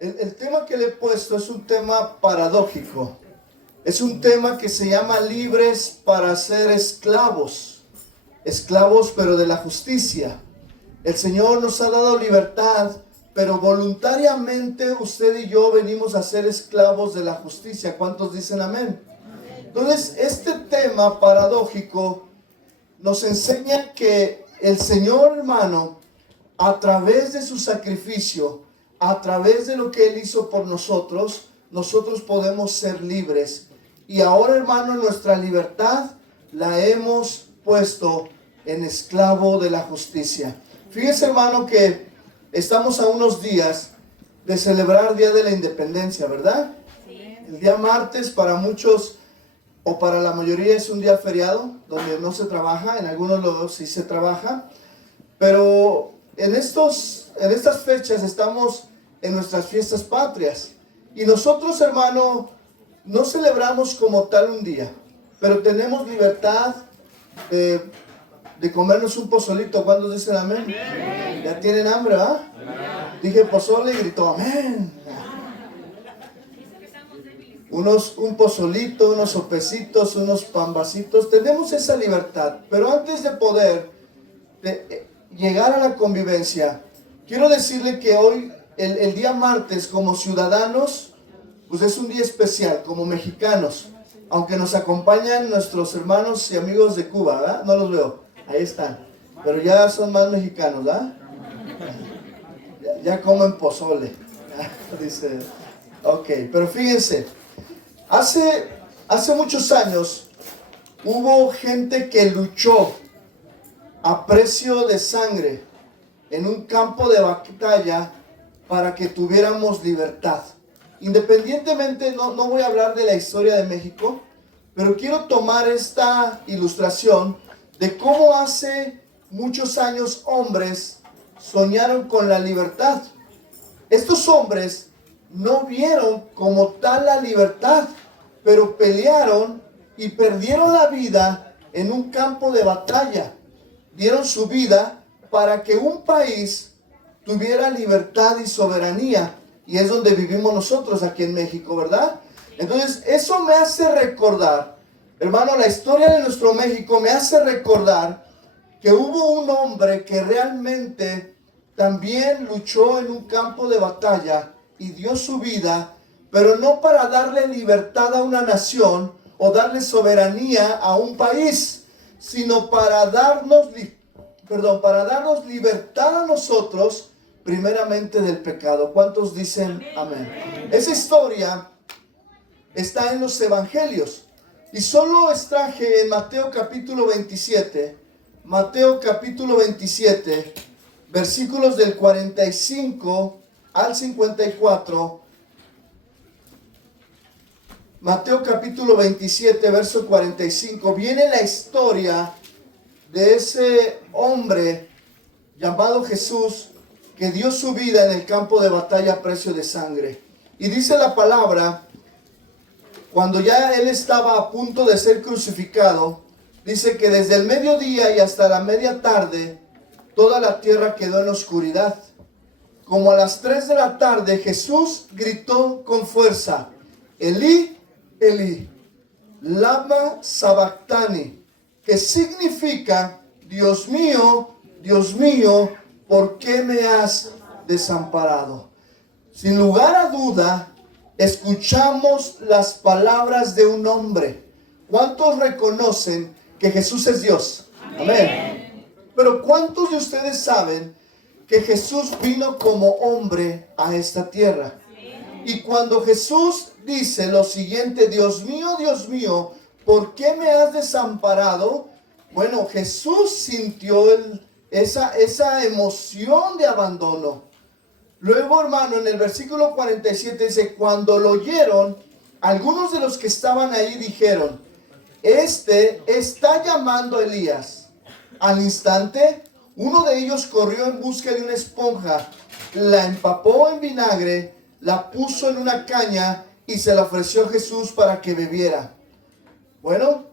El tema que le he puesto es un tema paradójico. Es un tema que se llama libres para ser esclavos. Esclavos pero de la justicia. El Señor nos ha dado libertad, pero voluntariamente usted y yo venimos a ser esclavos de la justicia. ¿Cuántos dicen amén? Entonces, este tema paradójico nos enseña que el Señor, hermano, a través de su sacrificio, a través de lo que Él hizo por nosotros, nosotros podemos ser libres. Y ahora, hermano, nuestra libertad la hemos puesto en esclavo de la justicia. Fíjese, hermano, que estamos a unos días de celebrar Día de la Independencia, ¿verdad? Sí. El día martes para muchos o para la mayoría es un día feriado, donde no se trabaja, en algunos lados sí se trabaja, pero en estas fechas estamos en nuestras fiestas patrias. Y nosotros, hermano, no celebramos como tal un día, pero tenemos libertad de comernos un pozolito. ¿Cuántos dicen amén? Amén. ¿Ya tienen hambre, ¿ah? Dije pozole y gritó amén. Un pozolito, unos sopecitos, unos pambacitos. Tenemos esa libertad. Pero antes de poder llegar a la convivencia, quiero decirle que hoy, el día martes, como ciudadanos, pues es un día especial, como mexicanos. Aunque nos acompañan nuestros hermanos y amigos de Cuba, ¿verdad? No los veo, ahí están. Pero ya son más mexicanos, ¿verdad? Ya comen pozole. Dice, ok, pero fíjense. Hace muchos años hubo gente que luchó a precio de sangre en un campo de batalla para que tuviéramos libertad. Independientemente, no voy a hablar de la historia de México, pero quiero tomar esta ilustración de cómo hace muchos años hombres soñaron con la libertad. Estos hombres no vieron como tal la libertad, pero pelearon y perdieron la vida en un campo de batalla. Dieron su vida para que un país tuviera libertad y soberanía. Y es donde vivimos nosotros aquí en México, ¿verdad? Entonces, eso me hace recordar, hermano, la historia de nuestro México me hace recordar que hubo un hombre que realmente también luchó en un campo de batalla y dio su vida, pero no para darle libertad a una nación o darle soberanía a un país, sino para darnos libertad a nosotros, primeramente del pecado. ¿Cuántos dicen amén? Esa historia está en los evangelios y solo extraje en Mateo capítulo 27, versículos del 45 al 54. Mateo capítulo 27, verso 45, viene la historia de ese hombre llamado Jesús que dio su vida en el campo de batalla a precio de sangre. Y dice la palabra, cuando ya él estaba a punto de ser crucificado, dice que desde el mediodía y hasta la media tarde, toda la tierra quedó en oscuridad. Como a las 3 de la tarde, Jesús gritó con fuerza, Elí, Elí, lama sabactani, que significa, Dios mío, ¿por qué me has desamparado? Sin lugar a duda, escuchamos las palabras de un hombre. ¿Cuántos reconocen que Jesús es Dios? Amén. Pero ¿cuántos de ustedes saben que Jesús vino como hombre a esta tierra? Y cuando Jesús dice lo siguiente, Dios mío, ¿por qué me has desamparado? Bueno, Jesús sintió esa emoción de abandono. Luego, hermano, en el versículo 47 dice, cuando lo oyeron, algunos de los que estaban ahí dijeron, este está llamando a Elías. Al instante, uno de ellos corrió en busca de una esponja, la empapó en vinagre, la puso en una caña y se la ofreció a Jesús para que bebiera. Bueno,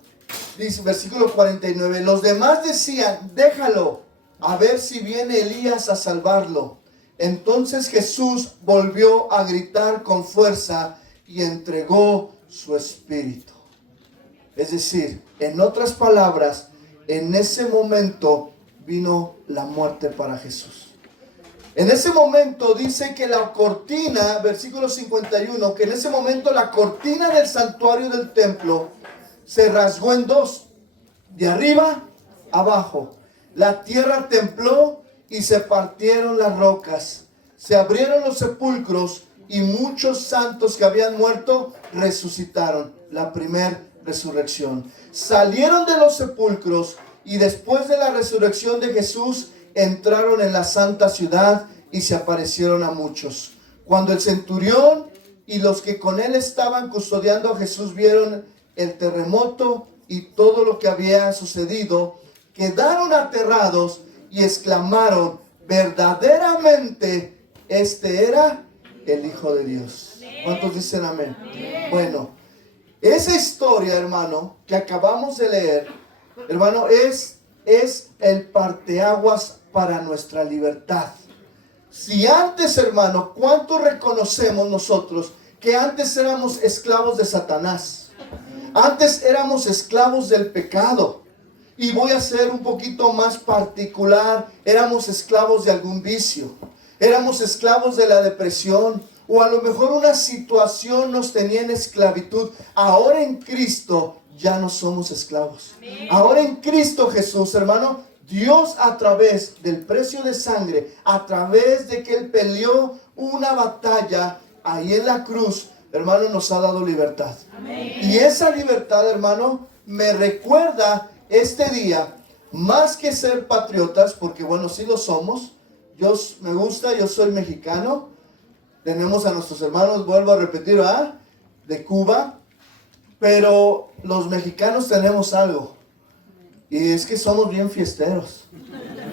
dice versículo 49, los demás decían, déjalo, a ver si viene Elías a salvarlo. Entonces Jesús volvió a gritar con fuerza y entregó su espíritu. Es decir, en otras palabras, en ese momento vino la muerte para Jesús. En ese momento dice que la cortina, versículo 51, que en ese momento la cortina del santuario del templo se rasgó en dos, de arriba abajo. La tierra tembló y se partieron las rocas. Se abrieron los sepulcros y muchos santos que habían muerto resucitaron. La primera resurrección. Salieron de los sepulcros y después de la resurrección de Jesús entraron en la santa ciudad y se aparecieron a muchos. Cuando el centurión y los que con él estaban custodiando a Jesús vieron el terremoto y todo lo que había sucedido, quedaron aterrados y exclamaron: verdaderamente este era el Hijo de Dios. ¿Cuántos dicen amén? Bueno, esa historia, hermano, que acabamos de leer, hermano, es el parteaguas para nuestra libertad. Si antes, hermano, ¿cuánto reconocemos nosotros que antes éramos esclavos de Satanás? Antes éramos esclavos del pecado. Y voy a ser un poquito más particular, éramos esclavos de algún vicio, éramos esclavos de la depresión, o a lo mejor una situación nos tenía en esclavitud. Ahora en Cristo ya no somos esclavos. Ahora en Cristo Jesús, hermano, Dios a través del precio de sangre, a través de que Él peleó una batalla ahí en la cruz, hermano, nos ha dado libertad. Y esa libertad, hermano, me recuerda este día, más que ser patriotas, porque bueno, sí lo somos. Me gusta, yo soy mexicano. Tenemos a nuestros hermanos, vuelvo a repetir, de Cuba. Pero los mexicanos tenemos algo. Y es que somos bien fiesteros.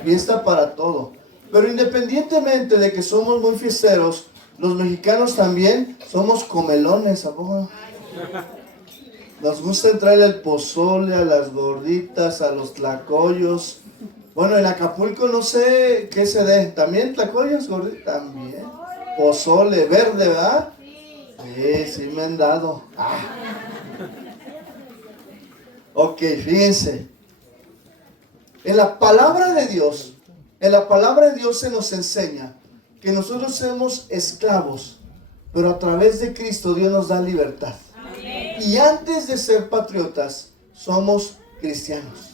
Fiesta para todo. Pero independientemente de que somos muy fiesteros, los mexicanos también somos comelones, ¿a poco? Nos gusta entrarle al pozole, a las gorditas, a los tlacoyos. Bueno, en Acapulco no sé qué se dé. ¿También tlacoyos, gorditas? También. Pozole verde, ¿verdad? Sí me han dado. Ok, fíjense. En la palabra de Dios se nos enseña que nosotros somos esclavos, pero a través de Cristo Dios nos da libertad. Y antes de ser patriotas, somos cristianos.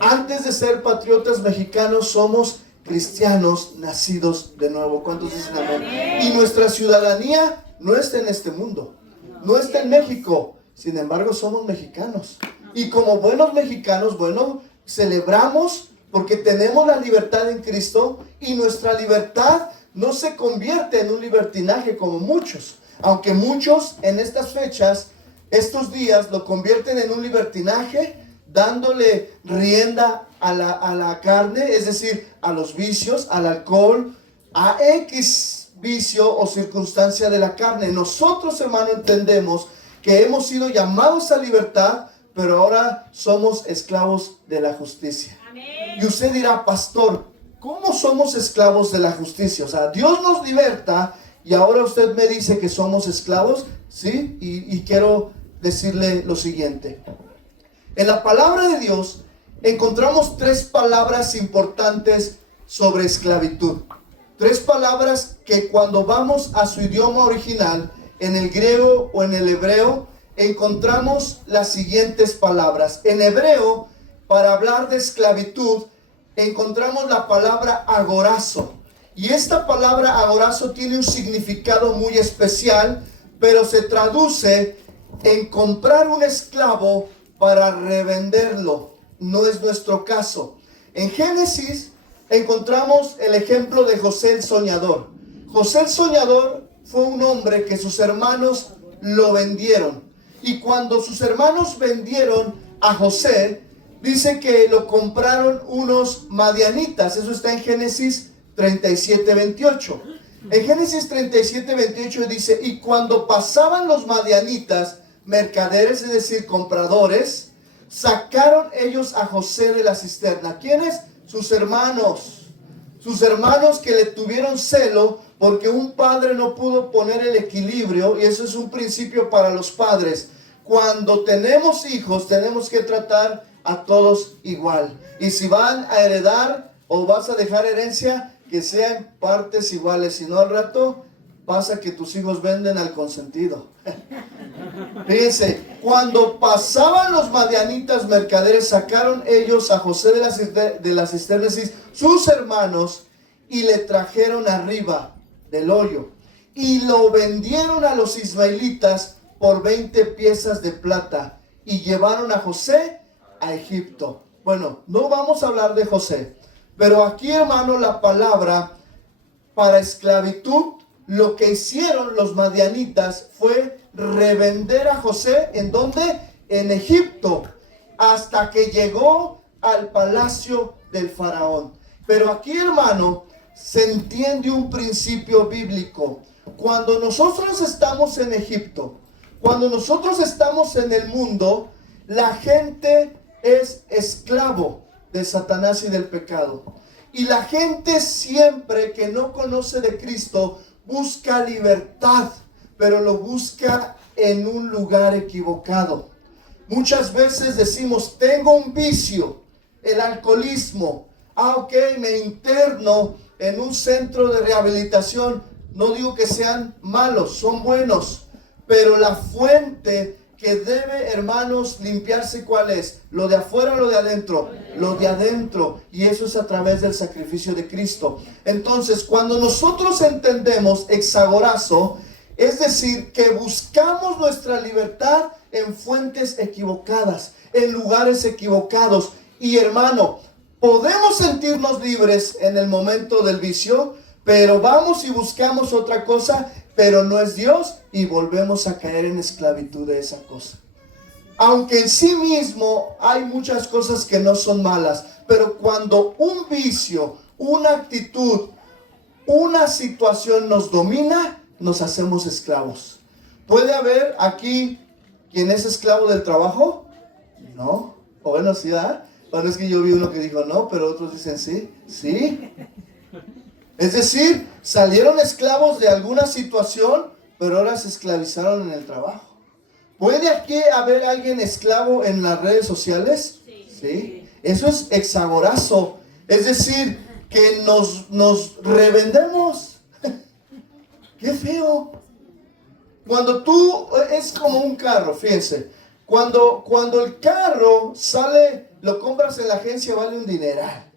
Antes de ser patriotas mexicanos, somos cristianos nacidos de nuevo. ¿Cuántos dicen amén? Y nuestra ciudadanía no está en este mundo, no está en México. Sin embargo, somos mexicanos. Y como buenos mexicanos, bueno, celebramos porque tenemos la libertad en Cristo, y nuestra libertad no se convierte en un libertinaje como muchos. Aunque muchos en estas fechas, estos días, lo convierten en un libertinaje, dándole rienda a la carne, es decir, a los vicios, al alcohol, a X vicio o circunstancia de la carne. Nosotros, hermano, entendemos que hemos sido llamados a libertad, pero ahora somos esclavos de la justicia. Amén. Y usted dirá: pastor, ¿cómo somos esclavos de la justicia? O sea, Dios nos liberta y ahora usted me dice que somos esclavos, ¿sí? Y quiero decirle lo siguiente. En la palabra de Dios encontramos tres palabras importantes sobre esclavitud. Tres palabras que cuando vamos a su idioma original, en el griego o en el hebreo, encontramos las siguientes palabras. En hebreo, para hablar de esclavitud, encontramos la palabra agorazo. Y esta palabra agorazo tiene un significado muy especial, pero se traduce en comprar un esclavo para revenderlo. No es nuestro caso. En Génesis encontramos el ejemplo de José el soñador. José el soñador fue un hombre que sus hermanos lo vendieron. Y cuando sus hermanos vendieron a José, dice que lo compraron unos madianitas. Eso está en Génesis 37:28. En Génesis 37:28 dice: y cuando pasaban los madianitas, mercaderes, es decir, compradores, sacaron ellos a José de la cisterna. ¿Quiénes? Sus hermanos. sus hermanos que le tuvieron celo porque un padre no pudo poner el equilibrio, y eso es un principio para los padres. Cuando tenemos hijos, tenemos que tratar a todos igual. Y si van a heredar o vas a dejar herencia, que sean partes iguales. Si no, al rato pasa que tus hijos venden al consentido. Fíjense, cuando pasaban los madianitas mercaderes, sacaron ellos a José de la cisterna, sus hermanos, y le trajeron arriba del hoyo, y lo vendieron a los ismaelitas por 20 piezas de plata, y llevaron a José a Egipto. Bueno, no vamos a hablar de José, pero aquí, hermano, la palabra para esclavitud, lo que hicieron los madianitas fue revender a José. ¿En dónde? En Egipto, hasta que llegó al palacio del faraón. Pero aquí, hermano, se entiende un principio bíblico. Cuando nosotros estamos en Egipto, cuando nosotros estamos en el mundo, la gente es esclavo de Satanás y del pecado. Y la gente siempre que no conoce de Cristo busca libertad, pero lo busca en un lugar equivocado. Muchas veces decimos, tengo un vicio, el alcoholismo. Ok, me interno en un centro de rehabilitación. No digo que sean malos, son buenos, pero la fuente que debe, hermanos, limpiarse, ¿cuál es? ¿Lo de afuera o lo de adentro? Lo de adentro, y eso es a través del sacrificio de Cristo. Entonces, cuando nosotros entendemos exagorazo, es decir, que buscamos nuestra libertad en fuentes equivocadas, en lugares equivocados. Y, hermano, podemos sentirnos libres en el momento del vicio, pero vamos y buscamos otra cosa, pero no es Dios, y volvemos a caer en esclavitud de esa cosa. Aunque en sí mismo hay muchas cosas que no son malas, pero cuando un vicio, una actitud, una situación nos domina, nos hacemos esclavos. ¿Puede haber aquí quien es esclavo del trabajo? No. O bueno, sí, ¿verdad? Bueno, es que yo vi uno que dijo no, pero otros dicen sí. Sí. Es decir, salieron esclavos de alguna situación, pero ahora se esclavizaron en el trabajo. ¿Puede aquí haber alguien esclavo en las redes sociales? Sí. Eso es exagorazo. Es decir, que nos revendemos. ¡Qué feo! Cuando tú, es como un carro, fíjense. Cuando el carro sale, lo compras en la agencia, vale un dineral.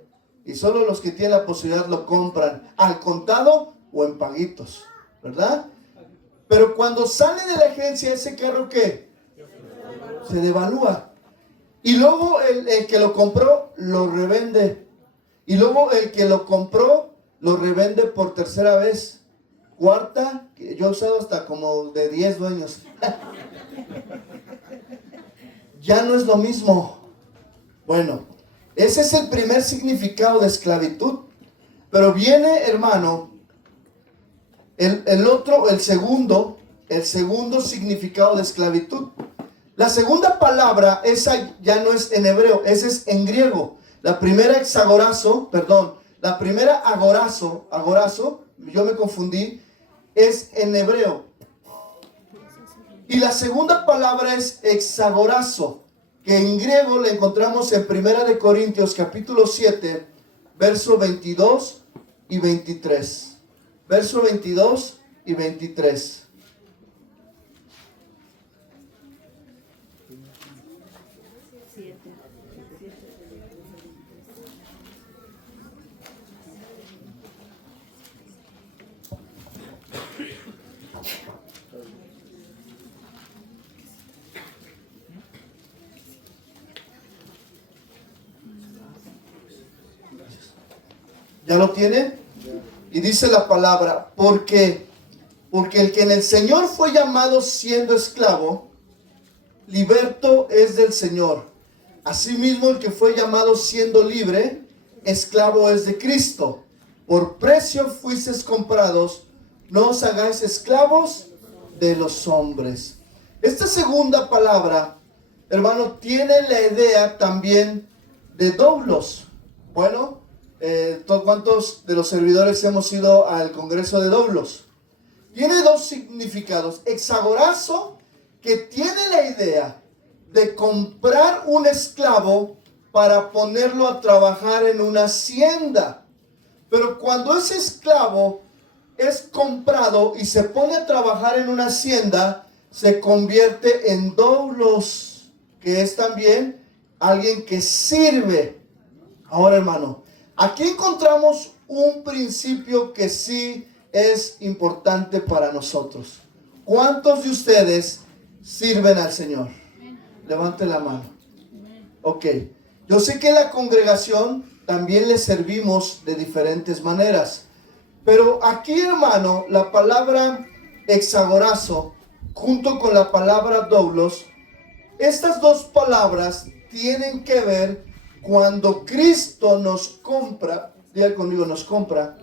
Y solo los que tienen la posibilidad lo compran al contado o en paguitos, ¿verdad? Pero cuando sale de la agencia, ese carro, ¿qué? Se devalúa. Y luego el que lo compró lo revende. Y luego el que lo compró lo revende por tercera vez. Cuarta, que yo he usado hasta como de 10 dueños. Ya no es lo mismo. Bueno, ese es el primer significado de esclavitud. Pero viene, hermano, el segundo significado de esclavitud. La segunda palabra, esa ya no es en hebreo, esa es en griego. La primera agorazo, yo me confundí, es en hebreo. Y la segunda palabra es hexagorazo, que en griego la encontramos en 1 Corintios capítulo 7, verso 22 y 23. Verso 22 y 23. ¿Ya lo tienen? Y dice la palabra, porque el que en el Señor fue llamado siendo esclavo, liberto es del Señor. Asimismo, el que fue llamado siendo libre, esclavo es de Cristo. Por precio fuisteis comprados, no os hagáis esclavos de los hombres. Esta segunda palabra, hermano, tiene la idea también de doulos. Bueno, ¿Cuántos de los servidores hemos ido al Congreso de Doblos? Tiene dos significados. Exagorazo, que tiene la idea de comprar un esclavo para ponerlo a trabajar en una hacienda. Pero cuando ese esclavo es comprado y se pone a trabajar en una hacienda, se convierte en doulos, que es también alguien que sirve. Ahora, hermano, aquí encontramos un principio que sí es importante para nosotros. ¿Cuántos de ustedes sirven al Señor? Levante la mano. Ok. Yo sé que en la congregación también le servimos de diferentes maneras. Pero aquí, hermano, la palabra exagorazo, junto con la palabra doulos, estas dos palabras tienen que ver cuando Cristo nos compra, diga conmigo, nos compra,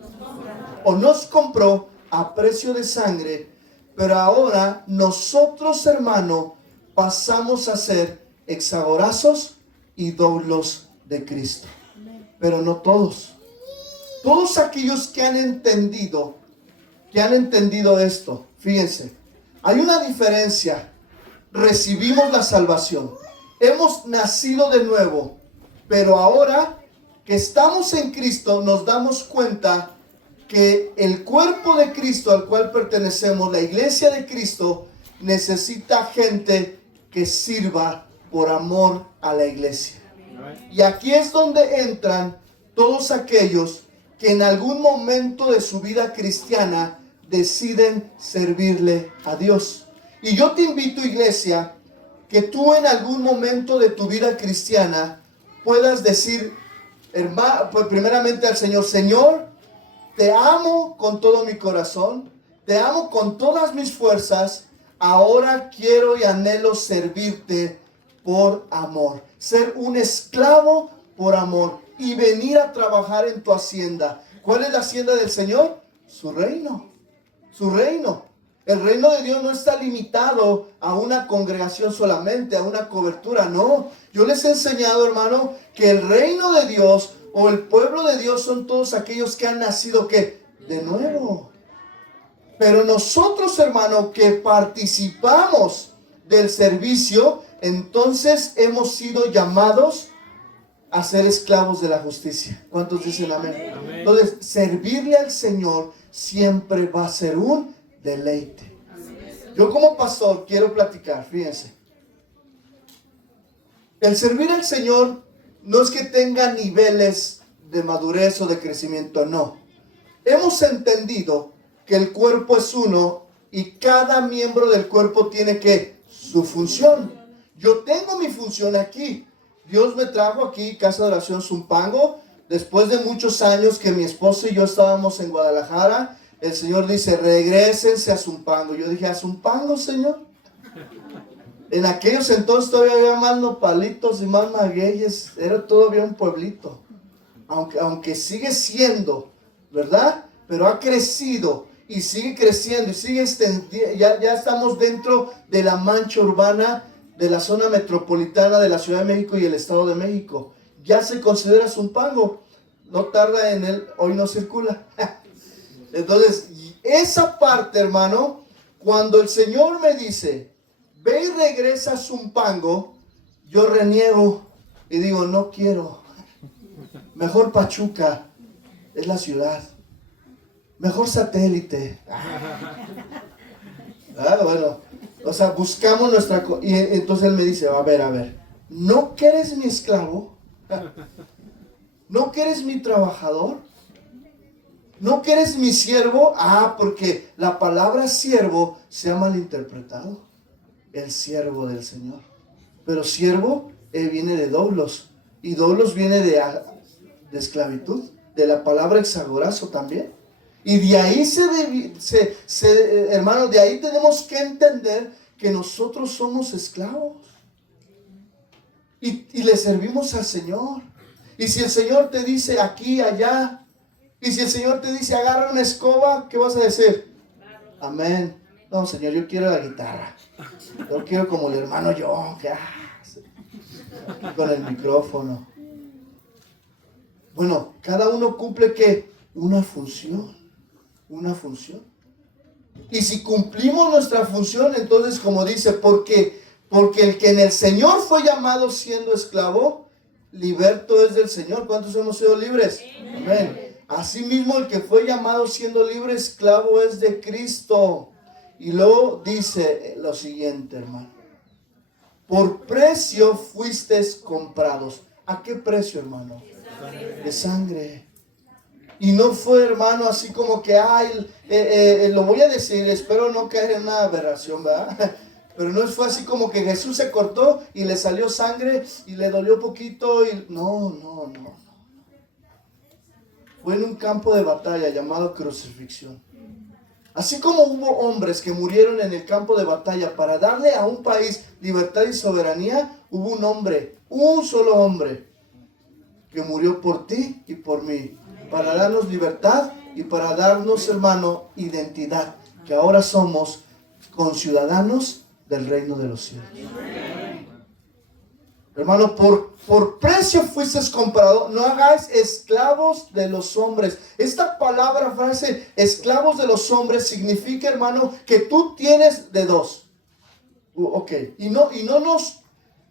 o nos compró a precio de sangre, pero ahora nosotros, hermano, pasamos a ser exagorazos y doulos de Cristo. Pero no todos. Todos aquellos que han entendido esto, fíjense, hay una diferencia. Recibimos la salvación, hemos nacido de nuevo, pero ahora que estamos en Cristo nos damos cuenta que el cuerpo de Cristo al cual pertenecemos, la iglesia de Cristo, necesita gente que sirva por amor a la iglesia. Y aquí es donde entran todos aquellos que en algún momento de su vida cristiana deciden servirle a Dios. Y yo te invito, iglesia, que tú en algún momento de tu vida cristiana puedas decir, hermano, pues primeramente al Señor, Señor, te amo con todo mi corazón, te amo con todas mis fuerzas, ahora quiero y anhelo servirte por amor, ser un esclavo por amor y venir a trabajar en tu hacienda. ¿Cuál es la hacienda del Señor? Su reino, su reino. El reino de Dios no está limitado a una congregación solamente, a una cobertura, no. Yo les he enseñado, hermano, que el reino de Dios o el pueblo de Dios son todos aquellos que han nacido, ¿qué? De nuevo. Pero nosotros, hermano, que participamos del servicio, entonces hemos sido llamados a ser esclavos de la justicia. ¿Cuántos dicen amén? Amén. Entonces, servirle al Señor siempre va a ser un deleite. Yo como pastor quiero platicar, fíjense. El servir al Señor no es que tenga niveles de madurez o de crecimiento, no. Hemos entendido que el cuerpo es uno y cada miembro del cuerpo tiene que su función. Yo tengo mi función aquí. Dios me trajo aquí, Casa de Oración Zumpango, después de muchos años que mi esposo y yo estábamos en Guadalajara. El Señor dice, regrésense a Zumpango. Yo dije, ¿a Zumpango, Señor? En aquellos entonces todavía había más nopalitos y más magueyes. Era todavía un pueblito. Aunque sigue siendo, ¿verdad? Pero ha crecido y sigue creciendo y sigue extendiendo. Ya estamos dentro de la mancha urbana de la zona metropolitana de la Ciudad de México y el Estado de México. Ya se considera Zumpango. No tarda en él, hoy no circula. Entonces, esa parte, hermano, cuando el Señor me dice, ve y regresa a Zumpango, yo reniego y digo, no quiero. Mejor Pachuca es la ciudad. Mejor Satélite. Bueno, o sea, buscamos nuestra... Y entonces él me dice, a ver, ¿no que eres mi esclavo? ¿No que eres mi trabajador? ¿No que eres mi siervo? Porque la palabra siervo se ha malinterpretado. El siervo del Señor. Pero siervo viene de doulos. Y doulos viene de esclavitud. De la palabra exagorazo también. Y de ahí hermanos, de ahí tenemos que entender que nosotros somos esclavos. Y le servimos al Señor. Y si el Señor te dice aquí, allá, y si el Señor te dice agarra una escoba, ¿qué vas a decir? Amén. No, Señor, yo quiero la guitarra. Yo quiero como el hermano John, que con el micrófono. Bueno, cada uno cumple ¿qué? Una función. Y si cumplimos nuestra función, entonces como dice, porque el que en el Señor fue llamado siendo esclavo, liberto es del Señor. ¿Cuántos hemos sido libres? Amén. Asimismo, el que fue llamado siendo libre, esclavo es de Cristo. Y luego dice lo siguiente, hermano. Por precio fuisteis comprados. ¿A qué precio, hermano? De sangre. Y no fue, hermano, así como que, lo voy a decir, espero no caer en una aberración, ¿verdad? Pero no fue así como que Jesús se cortó y le salió sangre y le dolió poquito. No. Fue en un campo de batalla llamado crucifixión. Así como hubo hombres que murieron en el campo de batalla para darle a un país libertad y soberanía, hubo un hombre, un solo hombre, que murió por ti y por mí, para darnos libertad y para darnos, hermano, identidad, que ahora somos conciudadanos del reino de los cielos. Hermano, por precio fuisteis comprado, no hagáis esclavos de los hombres. Esta palabra, frase, esclavos de los hombres, significa, hermano, que tú tienes de dos. Ok, y no nos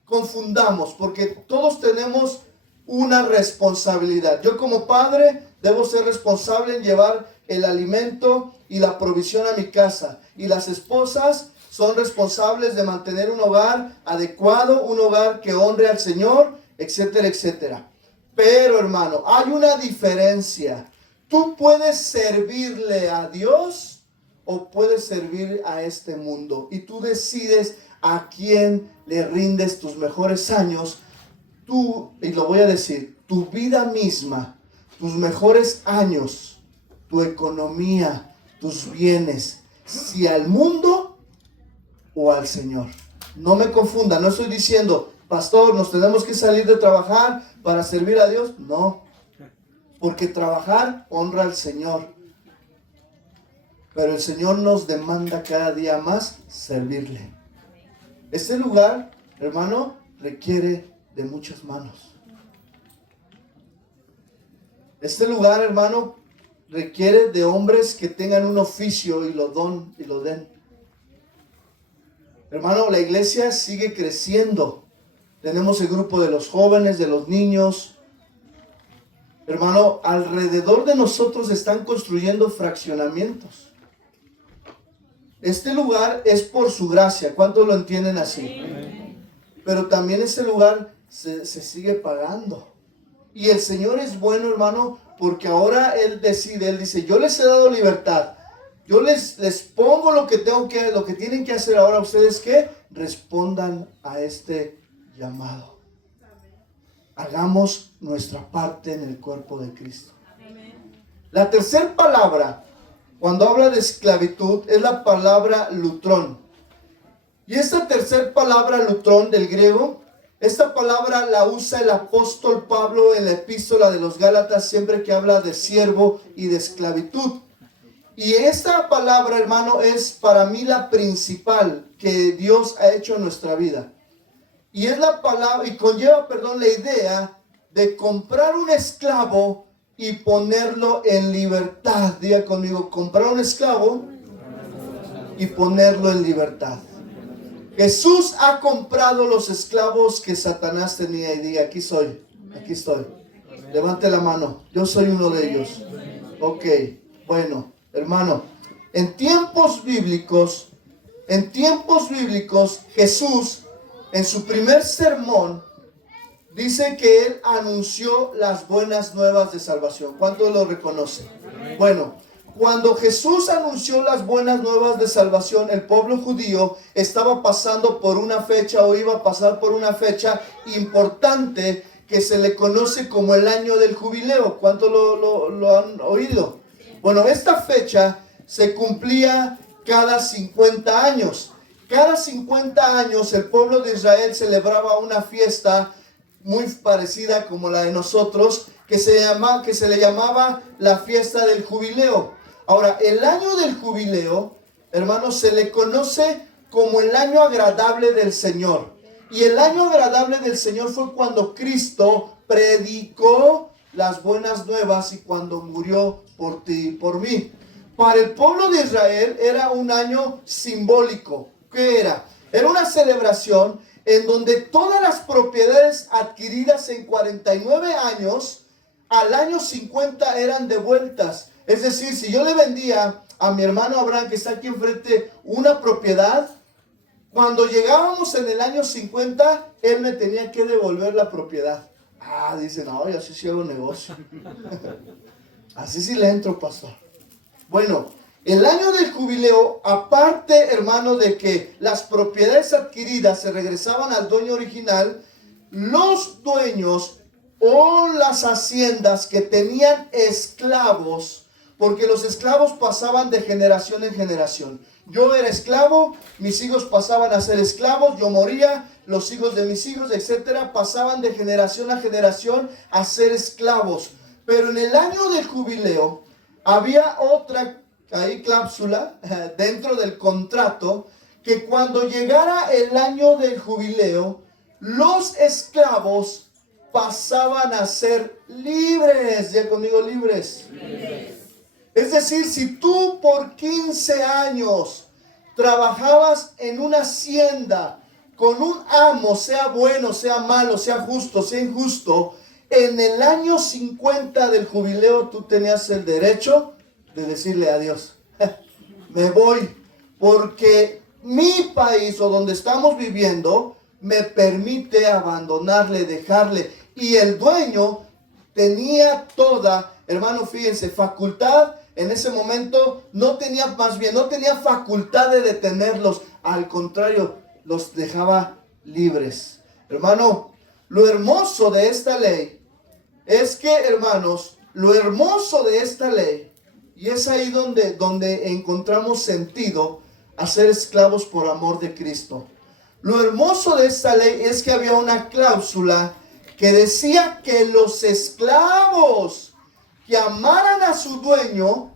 confundamos, porque todos tenemos una responsabilidad. Yo como padre debo ser responsable en llevar el alimento y la provisión a mi casa. Y las esposas son responsables de mantener un hogar adecuado, un hogar que honre al Señor, etcétera, etcétera. Pero, hermano, hay una diferencia. Tú puedes servirle a Dios o puedes servir a este mundo. Y tú decides a quién le rindes tus mejores años. Tú, y lo voy a decir, tu vida misma, tus mejores años, tu economía, tus bienes, si al mundo o al Señor. No me confunda, no estoy diciendo, pastor, nos tenemos que salir de trabajar para servir a Dios. No, porque trabajar honra al Señor. Pero el Señor nos demanda cada día más servirle. Este lugar, hermano, requiere de muchas manos. Este lugar, hermano, requiere de hombres que tengan un oficio y lo den. Hermano, la iglesia sigue creciendo. Tenemos el grupo de los jóvenes, de los niños. Hermano, alrededor de nosotros están construyendo fraccionamientos. Este lugar es por su gracia. ¿Cuántos lo entienden así? Pero también este lugar se sigue pagando. Y el Señor es bueno, hermano, porque ahora Él dice, yo les he dado libertad. Yo les pongo lo que tienen que hacer ahora. Ustedes que respondan a este llamado. Hagamos nuestra parte en el cuerpo de Cristo. La tercera palabra, cuando habla de esclavitud, es la palabra lutrón. Y esta tercera palabra, lutrón, del griego, esta palabra la usa el apóstol Pablo en la epístola de los Gálatas siempre que habla de siervo y de esclavitud. Y esta palabra, hermano, es para mí la principal que Dios ha hecho en nuestra vida. Y es la palabra, y conlleva, la idea de comprar un esclavo y ponerlo en libertad. Diga conmigo, comprar un esclavo y ponerlo en libertad. Jesús ha comprado los esclavos que Satanás tenía y diga, aquí estoy. Levante la mano, yo soy uno de ellos. Ok, bueno, hermano, en tiempos bíblicos, Jesús, en su primer sermón, dice que Él anunció las buenas nuevas de salvación. ¿Cuántos lo reconocen? Bueno, cuando Jesús anunció las buenas nuevas de salvación, el pueblo judío estaba pasando por una fecha o iba a pasar por una fecha importante que se le conoce como el año del jubileo. ¿Cuántos lo han oído? Bueno, esta fecha se cumplía cada 50 años. Cada 50 años el pueblo de Israel celebraba una fiesta muy parecida como la de nosotros, que se le llamaba la fiesta del jubileo. Ahora, el año del jubileo, hermanos, se le conoce como el año agradable del Señor. Y el año agradable del Señor fue cuando Cristo predicó las buenas nuevas y cuando murió por ti y por mí. Para el pueblo de Israel era un año simbólico. ¿Qué era? Era una celebración en donde todas las propiedades adquiridas en 49 años, al año 50 eran devueltas. Es decir, si yo le vendía a mi hermano Abraham, que está aquí enfrente, una propiedad, cuando llegábamos en el año 50, él me tenía que devolver la propiedad. Ah, dice, no, yo así sí hago negocio. Así sí le entro, pastor. Bueno, el año del jubileo, aparte, hermano, de que las propiedades adquiridas se regresaban al dueño original, los dueños o las haciendas que tenían esclavos, porque los esclavos pasaban de generación en generación. Yo era esclavo, mis hijos pasaban a ser esclavos, yo moría, los hijos de mis hijos, etcétera, pasaban de generación a generación a ser esclavos. Pero en el año del jubileo había otra cláusula dentro del contrato, que cuando llegara el año del jubileo, los esclavos pasaban a ser libres. Ya conmigo, libres. Es decir, si tú por 15 años trabajabas en una hacienda con un amo, sea bueno, sea malo, sea justo, sea injusto, en el año 50 del jubileo tú tenías el derecho de decirle adiós. Me voy, porque mi país o donde estamos viviendo me permite abandonarle, dejarle. Y el dueño tenía toda, hermano, fíjense, facultad. En ese momento no tenía facultad de detenerlos. Al contrario, los dejaba libres. Hermano, lo hermoso de esta ley es que, hermanos, lo hermoso de esta ley, y es ahí donde encontramos sentido a ser esclavos por amor de Cristo. Lo hermoso de esta ley es que había una cláusula que decía que los esclavos que amaran a su dueño,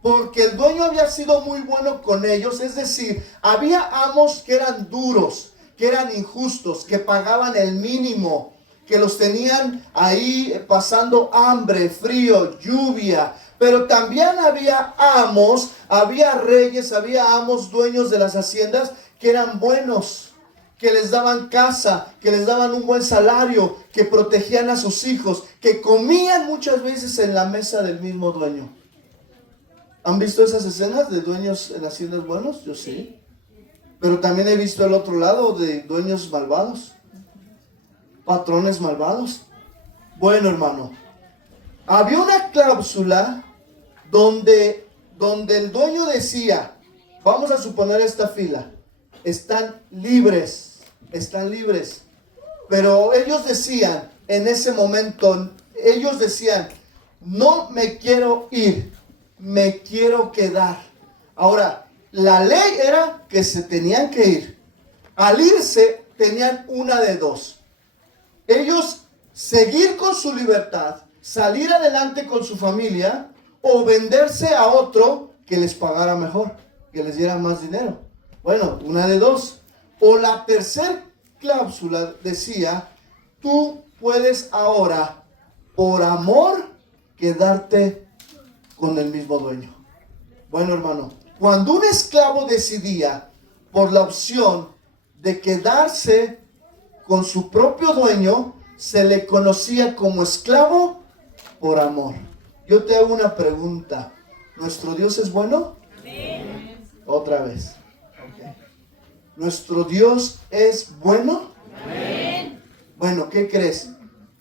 porque el dueño había sido muy bueno con ellos, es decir, había amos que eran duros, que eran injustos, que pagaban el mínimo, que los tenían ahí pasando hambre, frío, lluvia. Pero también había amos, había reyes, había amos dueños de las haciendas que eran buenos, que les daban casa, que les daban un buen salario, que protegían a sus hijos, que comían muchas veces en la mesa del mismo dueño. ¿Han visto esas escenas de dueños en haciendas buenos? Yo sí. Pero también he visto el otro lado de dueños malvados, patrones malvados. Bueno, hermano, había una cláusula donde el dueño decía, vamos a suponer esta fila, están libres, pero ellos decían, en ese momento, ellos decían, no me quiero ir, me quiero quedar. Ahora, la ley era que se tenían que ir. Al irse, tenían una de dos. Ellos seguir con su libertad, salir adelante con su familia, o venderse a otro que les pagara mejor, que les diera más dinero. Bueno, una de dos. O la tercera cláusula decía, tú puedes ahora, por amor, quedarte con el mismo dueño. Bueno, hermano, cuando un esclavo decidía por la opción de quedarse con su propio dueño, se le conocía como esclavo por amor. Yo te hago una pregunta. ¿Nuestro Dios es bueno? Amén. Otra vez. Okay. ¿Nuestro Dios es bueno? Amén. Bueno, ¿qué crees?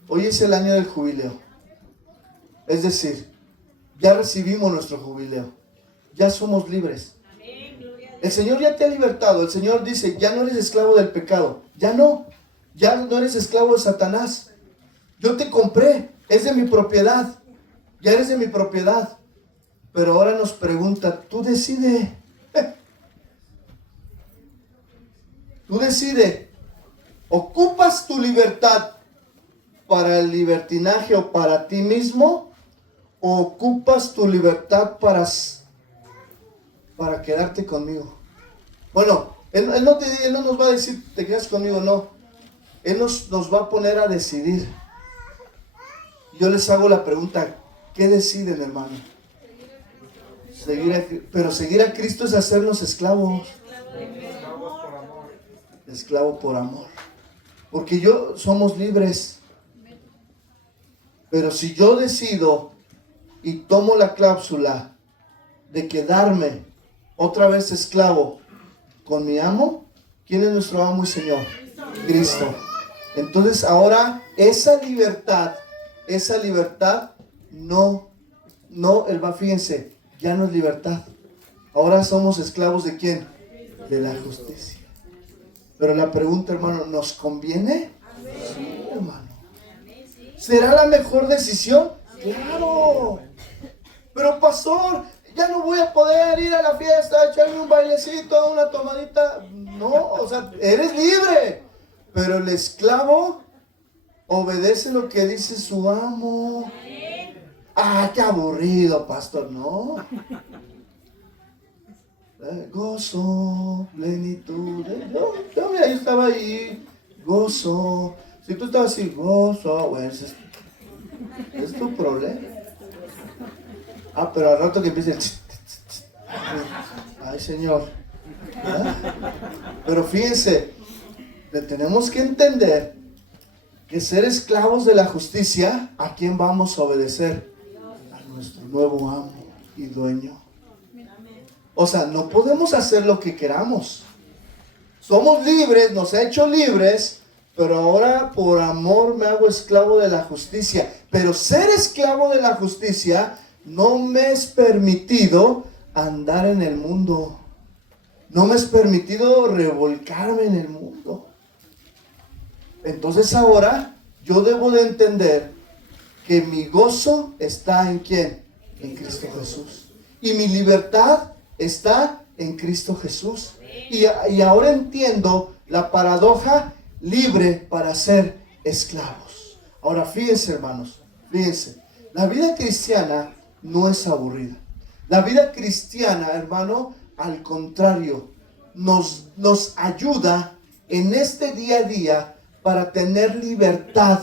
Hoy es el año del jubileo. Es decir, ya recibimos nuestro jubileo. Ya somos libres. El Señor ya te ha libertado. El Señor dice, ya no eres esclavo del pecado. Ya no eres esclavo de Satanás. Yo te compré, es de mi propiedad. Ya eres de mi propiedad. Pero ahora nos pregunta, tú decide. Tú decide. ¿Ocupas tu libertad para el libertinaje o para ti mismo? ¿O ocupas tu libertad para quedarte conmigo? Bueno, Él no nos va a decir, te quedas conmigo, no. Él nos va a poner a decidir. Yo les hago la pregunta, ¿qué deciden, hermano? Pero seguir a Cristo es hacernos esclavos. Esclavo por amor. Porque somos libres. Pero si yo decido y tomo la cláusula de quedarme otra vez esclavo con mi amo, ¿quién es nuestro amo y Señor? Cristo. Entonces ahora esa libertad fíjense, ya no es libertad. Ahora somos esclavos ¿de quién? De la justicia. Pero la pregunta, hermano, ¿nos conviene? Sí, hermano. ¿Será la mejor decisión? Claro. Pero pastor, ya no voy a poder ir a la fiesta, echarme un bailecito, una tomadita. No, o sea, eres libre. Pero el esclavo obedece lo que dice su amo. Ah, qué aburrido, pastor. No. Gozo, plenitud. Yo estaba ahí. Gozo. Si tú estabas así, gozo, bueno, es tu problema. Ah, pero al rato que empiece el ay, Señor. ¿Ah? Pero fíjense, tenemos que entender que ser esclavos de la justicia, ¿a quién vamos a obedecer? A nuestro nuevo amo y dueño. O sea, no podemos hacer lo que queramos. Somos libres, nos ha hecho libres, pero ahora por amor me hago esclavo de la justicia. Pero ser esclavo de la justicia no me es permitido andar en el mundo. No me es permitido revolcarme en el mundo. Entonces ahora yo debo de entender que mi gozo está ¿en quién? En Cristo Jesús. Y mi libertad está en Cristo Jesús. Y ahora entiendo la paradoja, libre para ser esclavos. Ahora fíjense, hermanos, fíjense. La vida cristiana no es aburrida. La vida cristiana, hermano, al contrario, nos ayuda en este día a día para tener libertad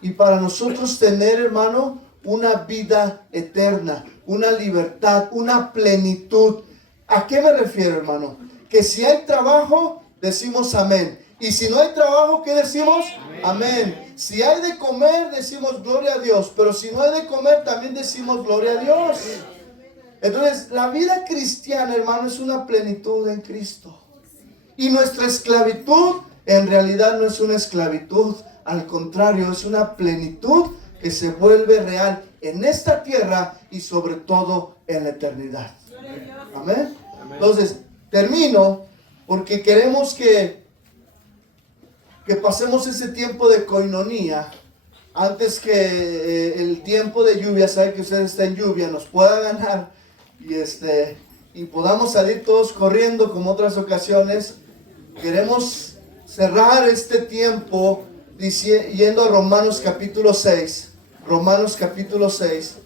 y para nosotros tener, hermano, una vida eterna, una libertad, una plenitud. ¿A qué me refiero, hermano? Que si hay trabajo, decimos amén. Y si no hay trabajo, ¿qué decimos? Amén. Si hay de comer, decimos gloria a Dios. Pero si no hay de comer, también decimos gloria a Dios. Entonces, la vida cristiana, hermano, es una plenitud en Cristo. Y nuestra esclavitud, en realidad no es una esclavitud. Al contrario, es una plenitud que se vuelve real en esta tierra y sobre todo en la eternidad. Amén. Entonces, termino porque queremos que pasemos ese tiempo de coinonía antes que el tiempo de lluvia, sabe que usted está en lluvia, nos pueda ganar y podamos salir todos corriendo como otras ocasiones. Queremos cerrar este tiempo yendo a Romanos capítulo 6. Romanos capítulo 6.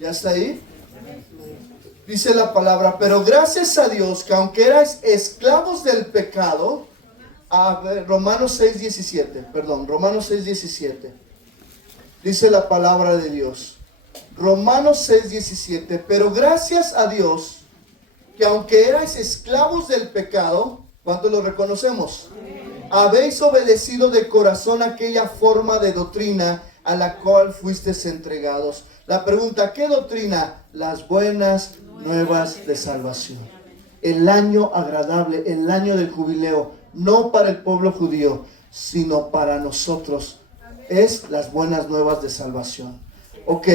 ¿Ya está ahí? Dice la palabra, pero gracias a Dios que aunque erais esclavos del pecado, Romanos 6:17, dice la palabra de Dios. Romanos 6:17, pero gracias a Dios que aunque erais esclavos del pecado, ¿cuánto lo reconocemos? Habéis obedecido de corazón aquella forma de doctrina a la cual fuisteis entregados. La pregunta, ¿qué doctrina? Las buenas nuevas de salvación. El año agradable, el año del jubileo, no para el pueblo judío, sino para nosotros. Es las buenas nuevas de salvación. Ok,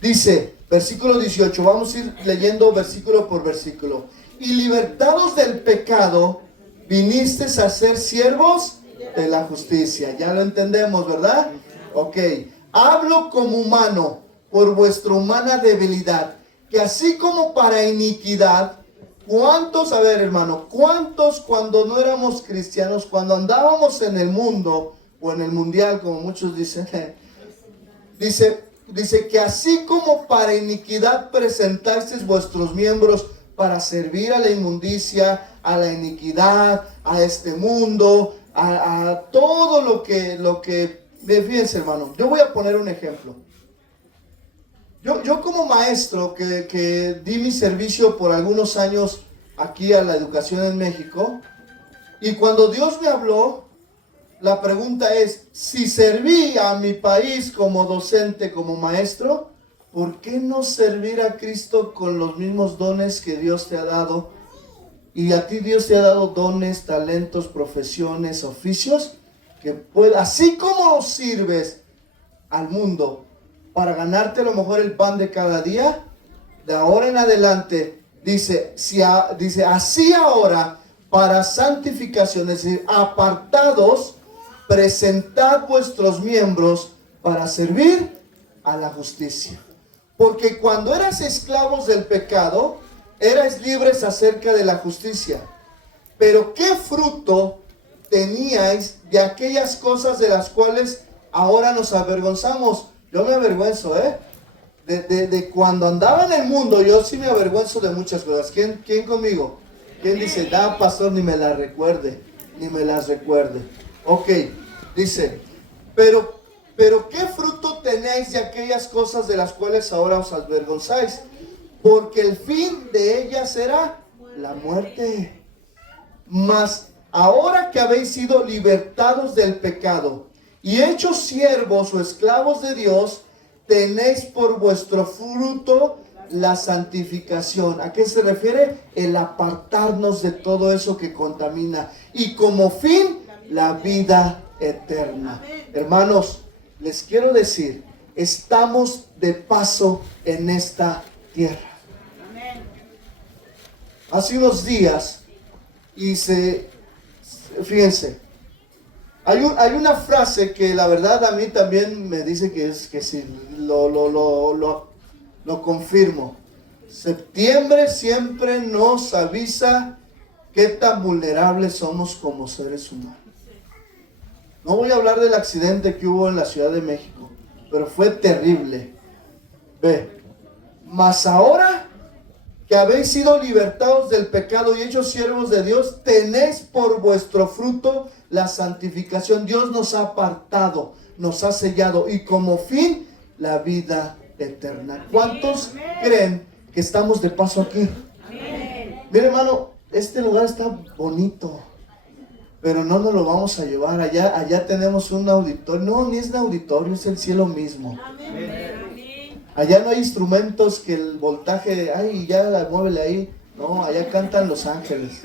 dice, versículo 18, vamos a ir leyendo versículo por versículo. Y libertados del pecado, vinisteis a ser siervos de la justicia. Ya lo entendemos, ¿verdad? Ok, hablo como humano por vuestra humana debilidad, que así como para iniquidad, ¿cuántos, a ver hermano, cuántos cuando no éramos cristianos, cuando andábamos en el mundo, o en el mundial como muchos dicen, dice que así como para iniquidad presentasteis vuestros miembros para servir a la inmundicia, a la iniquidad, a este mundo, a todo lo que... Fíjense, hermano, yo voy a poner un ejemplo. Yo como maestro que di mi servicio por algunos años aquí a la educación en México, y cuando Dios me habló, la pregunta es, si serví a mi país como docente, como maestro, ¿por qué no servir a Cristo con los mismos dones que Dios te ha dado? Y a ti Dios te ha dado dones, talentos, profesiones, oficios, que así como sirves al mundo para ganarte a lo mejor el pan de cada día, de ahora en adelante, dice así ahora, para santificación, es decir, apartados, presentad vuestros miembros para servir a la justicia. Porque cuando eras esclavos del pecado, eras libres acerca de la justicia. Pero ¿qué fruto teníais de aquellas cosas de las cuales ahora nos avergonzamos? Yo me avergüenzo, de cuando andaba en el mundo, yo sí me avergüenzo de muchas cosas. ¿Quién conmigo? ¿Quién dice, pastor, ni me las recuerde, ni me las recuerde? Ok, dice, pero ¿qué fruto tenéis de aquellas cosas de las cuales ahora os avergonzáis? Porque el fin de ellas será la muerte. Mas ahora que habéis sido libertados del pecado y hechos siervos o esclavos de Dios, tenéis por vuestro fruto la santificación. ¿A qué se refiere? El apartarnos de todo eso que contamina. Y como fin, la vida eterna. Hermanos, les quiero decir, estamos de paso en esta tierra. Hace unos días, fíjense, hay una frase que la verdad a mí también me dice que sí, lo confirmo. Septiembre siempre nos avisa qué tan vulnerables somos como seres humanos. No voy a hablar del accidente que hubo en la Ciudad de México, pero fue terrible. Mas ahora que habéis sido libertados del pecado y hechos siervos de Dios, tenéis por vuestro fruto la santificación. Dios nos ha apartado, nos ha sellado, y como fin, la vida eterna. ¿Cuántos creen que estamos de paso aquí? Mira, hermano, este lugar está bonito, pero no nos lo vamos a llevar. Allá tenemos un auditorio. No, ni es un auditorio, es el cielo mismo. Allá no hay instrumentos que el voltaje, ya muévele ahí. No, allá cantan los ángeles.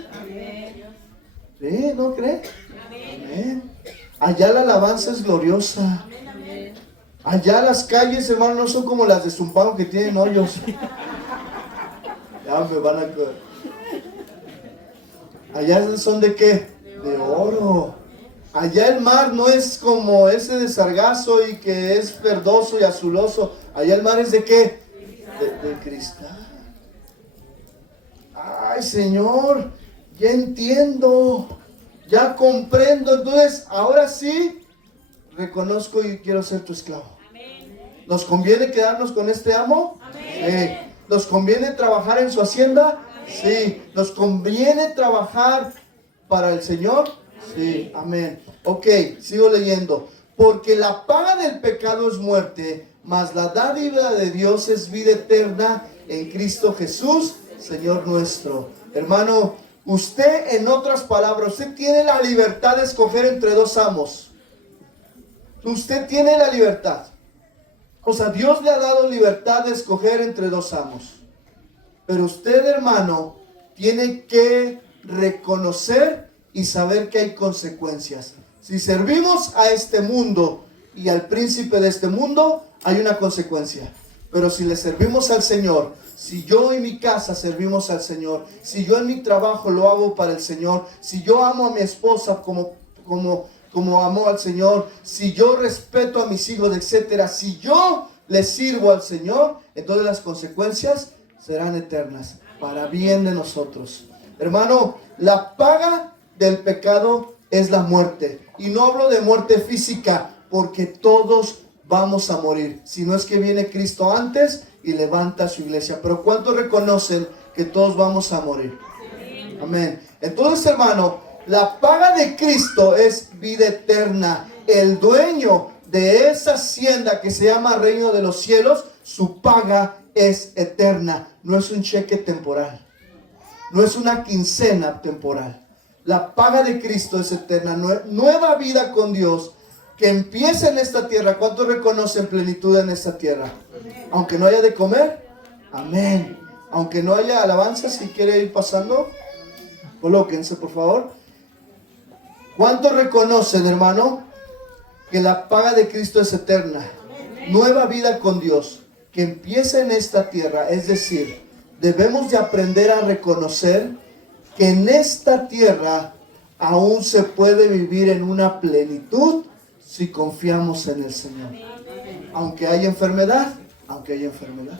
¿Sí? ¿No cree? Amén. Allá la alabanza es gloriosa. Allá las calles, hermano, no son como las de Zumparo que tienen hoyos. Ya me van a... Allá son ¿de qué? De oro. Allá el mar no es como ese de sargazo y que es verdoso y azuloso. Allá el mar es ¿de qué? De cristal. Ay, Señor, ya entiendo, ya comprendo. Entonces, ahora sí, reconozco y quiero ser tu esclavo. ¿Nos conviene quedarnos con este amo? Sí. ¿Nos conviene trabajar en su hacienda? Sí. ¿Nos conviene trabajar para el Señor? Sí. Amén. Ok, sigo leyendo. Porque la paga del pecado es muerte, mas la dádiva de Dios es vida eterna en Cristo Jesús, Señor nuestro. Hermano, usted, en otras palabras, usted tiene la libertad de escoger entre dos amos. Usted tiene la libertad. O sea, Dios le ha dado libertad de escoger entre dos amos. Pero usted, hermano, tiene que reconocer y saber que hay consecuencias. Si servimos a este mundo y al príncipe de este mundo, hay una consecuencia. Pero si le servimos al Señor, si yo en mi casa servimos al Señor, si yo en mi trabajo lo hago para el Señor, si yo amo a mi esposa como amo al Señor, si yo respeto a mis hijos, etcétera, si yo le sirvo al Señor, entonces las consecuencias serán eternas, para bien de nosotros. Hermano, la paga del pecado es la muerte. Y no hablo de muerte física, porque todos vamos a morir. Si no es que viene Cristo antes y levanta su iglesia. Pero ¿cuántos reconocen que todos vamos a morir. Amén. Entonces, hermano, la paga de Cristo es vida eterna. El dueño de esa hacienda que se llama reino de los cielos, su paga es eterna. No es un cheque temporal. No es una quincena temporal. La paga de Cristo es eterna. Nueva vida con Dios que empieza en esta tierra. ¿Cuántos reconocen plenitud en esta tierra? Aunque no haya de comer. Amén. Aunque no haya alabanza, si quiere ir pasando, colóquense por favor. ¿Cuántos reconocen, hermano, que la paga de Cristo es eterna? Nueva vida con Dios que empieza en esta tierra. Es decir, debemos de aprender a reconocer que en esta tierra aún se puede vivir en una plenitud si confiamos en el Señor. Aunque haya enfermedad, aunque haya enfermedad.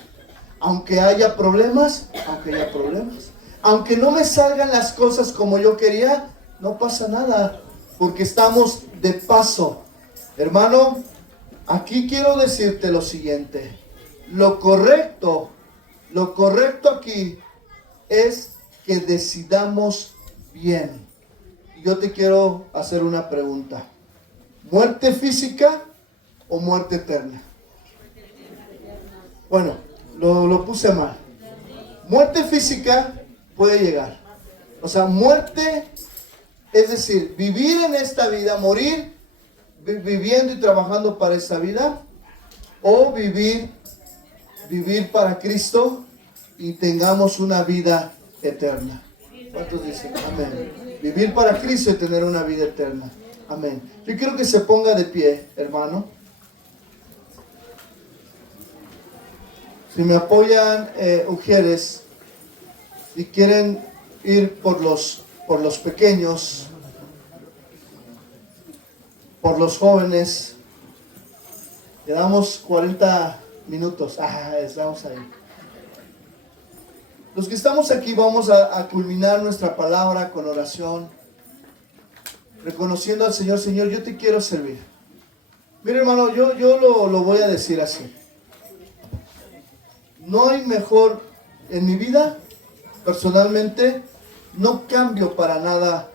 Aunque haya problemas, aunque haya problemas. Aunque no me salgan las cosas como yo quería, no pasa nada, porque estamos de paso. Hermano, aquí quiero decirte lo siguiente. Lo correcto aquí es que decidamos bien. Yo te quiero hacer una pregunta. ¿Muerte física o muerte eterna? Bueno, lo puse mal. Muerte física puede llegar. O sea, muerte, es decir, vivir en esta vida, morir viviendo y trabajando para esta vida, o vivir para Cristo y tengamos una vida eterna. ¿Cuántos dicen? Amén. Vivir para Cristo y tener una vida eterna. Amén. Yo quiero que se ponga de pie, hermano. Si me apoyan, Ujieres, si quieren ir por los pequeños, por los jóvenes, le damos 40 minutos. Estamos ahí. Los que estamos aquí vamos a culminar nuestra palabra con oración, reconociendo al Señor. Señor, yo te quiero servir. Mira, hermano, yo lo voy a decir así. No hay mejor en mi vida, personalmente, no cambio para nada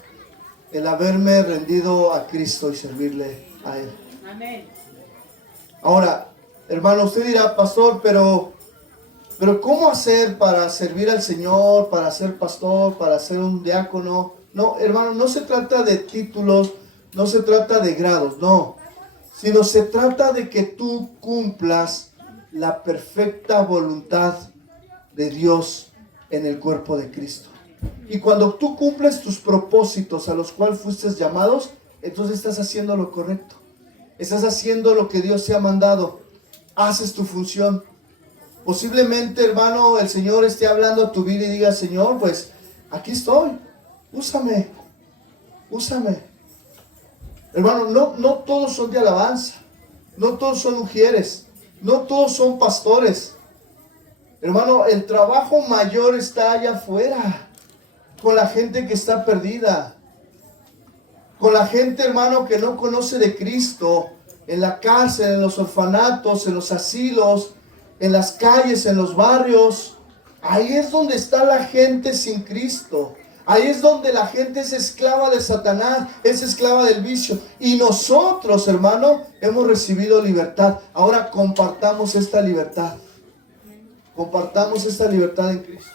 el haberme rendido a Cristo y servirle a Él. Amén. Ahora, hermano, usted dirá, pastor, pero ¿cómo hacer para servir al Señor, para ser pastor, para ser un diácono? No, hermano, no se trata de títulos, no se trata de grados, no. Sino se trata de que tú cumplas la perfecta voluntad de Dios en el cuerpo de Cristo. Y cuando tú cumples tus propósitos a los cuales fuiste llamados, entonces estás haciendo lo correcto. Estás haciendo lo que Dios te ha mandado. Haces tu función. Posiblemente, hermano, el Señor esté hablando a tu vida y diga, Señor, pues aquí estoy. Úsame. Hermano, no todos son de alabanza. No todos son ujieres. No todos son pastores. Hermano, el trabajo mayor está allá afuera, con la gente que está perdida, con la gente, hermano, que no conoce de Cristo, en la cárcel, en los orfanatos, en los asilos, en las calles, en los barrios. Ahí es donde está la gente sin Cristo. Ahí es donde la gente es esclava de Satanás, es esclava del vicio. Y nosotros, hermano, hemos recibido libertad. Ahora compartamos esta libertad. Compartamos esta libertad en Cristo.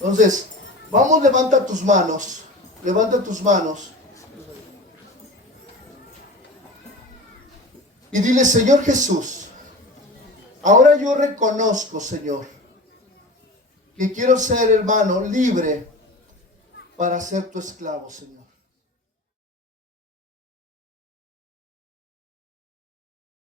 Entonces, vamos, levanta tus manos. Levanta tus manos. Y dile, Señor Jesús, ahora yo reconozco, Señor, que quiero ser, hermano, libre para ser tu esclavo, Señor.